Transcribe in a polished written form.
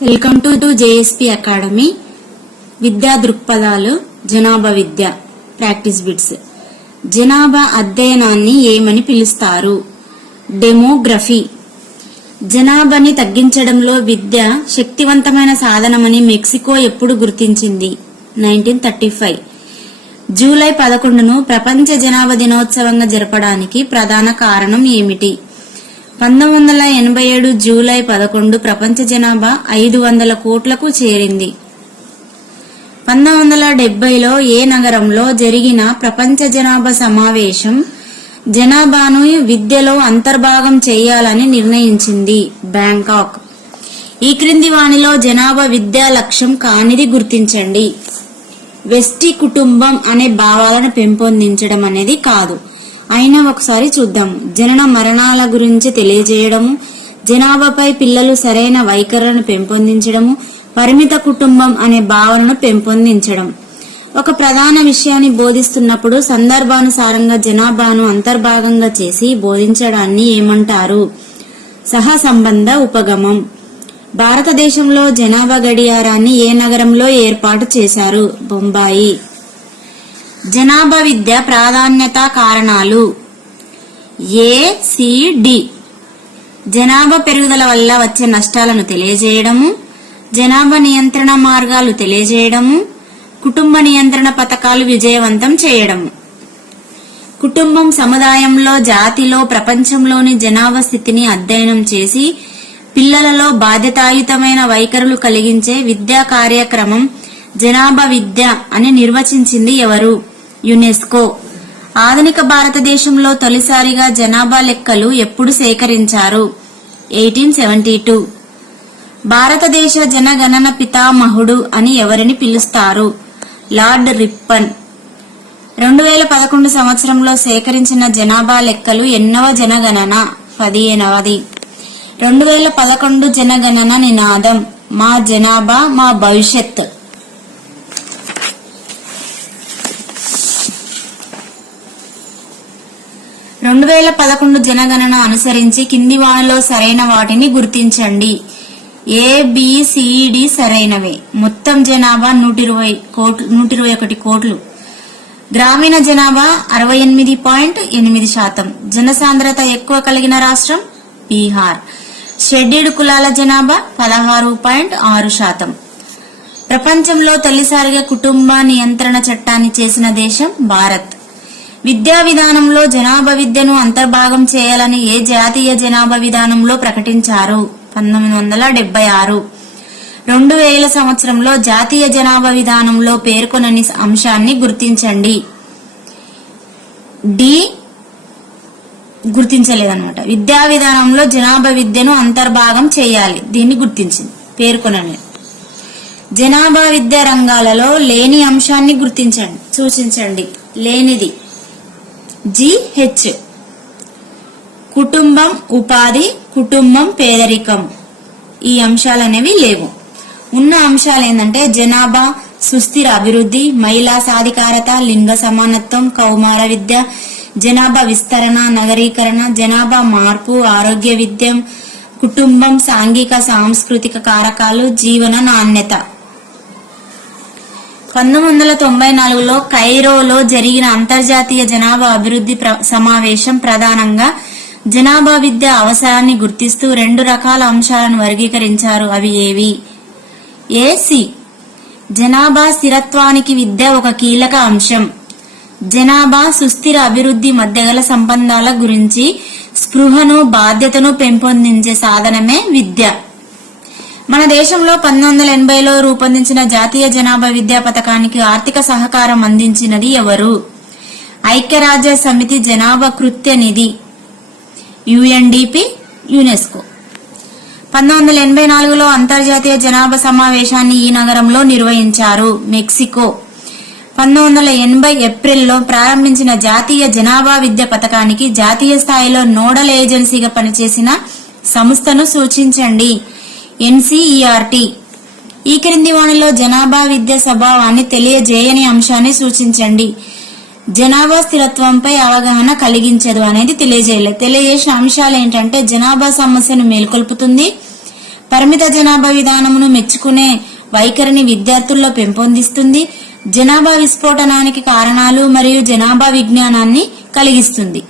Welcome to JSP academy. విద్యా దృక్పథాలు, జనాభా విద్య practice bits. జనాభా అధ్యయనాన్ని ఏమని పిలుస్తారు? డెమోగ్రఫీ. జనాభాని తగ్గించడంలో విద్య శక్తివంతమైన సాధనమని మెక్సికో ఎప్పుడు గుర్తించింది? 1935. జూలై 11ను ప్రపంచ జనాభా దినోత్సవంగా జరపడానికి ప్రధాన కారణం ఏమిటి? 1987 జూలై 11 ప్రపంచ జనాభా 500 కోట్లకు చేరింది. 1970లో ఏ నగరంలో జరిగిన ప్రపంచ జనాభా సమావేశం జనాభాను విద్యలో అంతర్భాగం చేయాలని నిర్ణయించింది? బ్యాంకాక్. ఈ క్రింది వానిలో జనాభా విద్యా లక్ష్యం కానిది గుర్తించండి. వెస్టి కుటుంబం అనే భావాలను పెంపొందించడం అనేది కాదు. అయినా ఒకసారి చూద్దాం. జనన మరణాల గురించి తెలియజేయడము, జనాభాపై పిల్లలు సరైన వైఖరులను పెంపొందించడము, పరిమిత కుటుంబం అనే భావనను పెంపొందించడం. ఒక ప్రధాన విషయాన్ని బోధిస్తున్నప్పుడు సందర్భానుసారంగా జనాభాను అంతర్భాగంగా చేసి బోధించడాన్ని ఏమంటారు? సహసంబంధ ఉపగమం. భారతదేశంలో జనాభా గడియారాన్ని ఏ నగరంలో ఏర్పాటు చేశారు? బొంబాయి. జనాభా విద్య ప్రాధాన్యత కారణాలు. ఏసిడి. జనాభా పెరుగుదల వల్ల వచ్చే నష్టాలను తెలియజేయడము, జనాభా నియంత్రణ మార్గాలు తెలియజేయడము, కుటుంబ నియంత్రణ పథకాలు విజయవంతం చేయడము. కుటుంబం సముదాయంలో, జాతిలో, ప్రపంచంలోని జనాభా స్థితిని అధ్యయనం చేసి పిల్లలలో బాధ్యతాయుతమైన వైఖరులు కలిగించే విద్యా కార్యక్రమం జనాభా విద్య అని నిర్వచించింది ఎవరు? యునెస్కో. ఆధునిక భారతదేశంలో తొలిసారిగా జనాభా లెక్కలు ఎప్పుడు సేకరించారు? 1872. భారతదేశ జనగణన పితామహుడు అని ఎవరిని పిలుస్తారు? Lord Ripon. 2011 సంవత్సరంలో సేకరించిన జనాభా లెక్కలు ఎన్నవ జనగణన? 15వది. 2011 జనగణన నినాదం మా జనాభా మా భవిష్యత్. 2011 జనగణన అనుసరించి కింది వానిలో సరైన వాటిని గుర్తించండి. ABCD సరైనవే. మొత్తం జనాభా 121 కోట్లు. గ్రామీణ జనాభా 68.8%. జనసాంద్రత ఎక్కువ కలిగిన రాష్ట్రం బీహార్. షెడ్యూల్డ్ కులాల జనాభా 16.6%. ప్రపంచంలో తొలిసారిగా కుటుంబ నియంత్రణ చట్టాన్ని చేసిన దేశం భారత్. విద్యా విధానంలో జనాభా విద్యను అంతర్భాగం చేయాలని ఏ జాతీయ జనాభా విధానంలో ప్రకటించారు? 1976. 2000 సంవత్సరంలో జాతీయ జనాభా విధానంలో పేర్కొనని అంశాన్ని గుర్తించండి. డి గుర్తించలేదన్నమాట. విద్యా విధానంలో జనాభా విద్యను అంతర్భాగం చేయాలి, దీన్ని గుర్తించింది, పేర్కొనని. జనాభా విద్యా రంగాలలో లేని అంశాన్ని గుర్తించండి, సూచించండి. లేనిది GH. కుటుంబం, ఉపాధి, కుటుంబం, పేదరికం. ఈ అంశాలనేవి లేవు. ఉన్న అంశాలు ఏంటంటే జనాభా, సుస్థిర అభివృద్ధి, మహిళా సాధికారత, లింగ సమానత్వం, కౌమార విద్య, జనాభా విస్తరణ, నగరీకరణ, జనాభా మార్పు, ఆరోగ్య విద్య, కుటుంబం, సాంఘిక సాంస్కృతిక కారకాలు, జీవన నాణ్యత. 1994లో కైరోలో జరిగిన అంతర్జాతీయ జనాభా అభివృద్ధి సమావేశం ప్రధానంగా జనాభా విద్య అవసరాన్ని గుర్తిస్తూ 2 రకాల అంశాలను వర్గీకరించారు. అవి ఏవి? ఏసి. జనాభా స్థిరత్వానికి విద్య ఒక కీలక అంశం. జనాభా, సుస్థిర అభివృద్ధి మధ్య గల సంబంధాల గురించి స్పృహను, బాధ్యతను పెంపొందించే సాధనమే విద్య. మన దేశంలో 1980లో రూపొందించిన జాతీయ జనాభా విద్యా పథకానికి ఆర్థిక సహకారం అందించినది ఎవరు? ఐక్యరాజ్య సమితి జనాభా కృత్య నిధి, UNDP, యునెస్కో. 1984లో అంతర్జాతీయ జనాభా సమావేశాన్ని ఈ నగరంలో నిర్వహించారు, మెక్సికో. 1980 ఏప్రిల్లో ప్రారంభించిన జాతీయ జనాభా విద్య పథకానికి జాతీయ స్థాయిలో నోడల్ ఏజెన్సీగా పనిచేసిన సంస్థను సూచించండి. NCERT. ఈ క్రింది వానిలో జనాభా విద్య స్వభావాన్ని తెలియజేయని అంశాన్ని సూచించండి. జనాభా స్థిరత్వంపై అవగాహన కలిగించదు అనేది తెలియజేయలేదు. తెలియజేసిన అంశాలు ఏంటంటే జనాభా సమస్యను మేల్కొల్పుతుంది, పరిమిత జనాభా విధానమును మెచ్చుకునే వైఖరిని విద్యార్థుల్లో పెంపొందిస్తుంది, జనాభా విస్ఫోటనానికి కారణాలు మరియు జనాభా విజ్ఞానాన్ని కలిగిస్తుంది.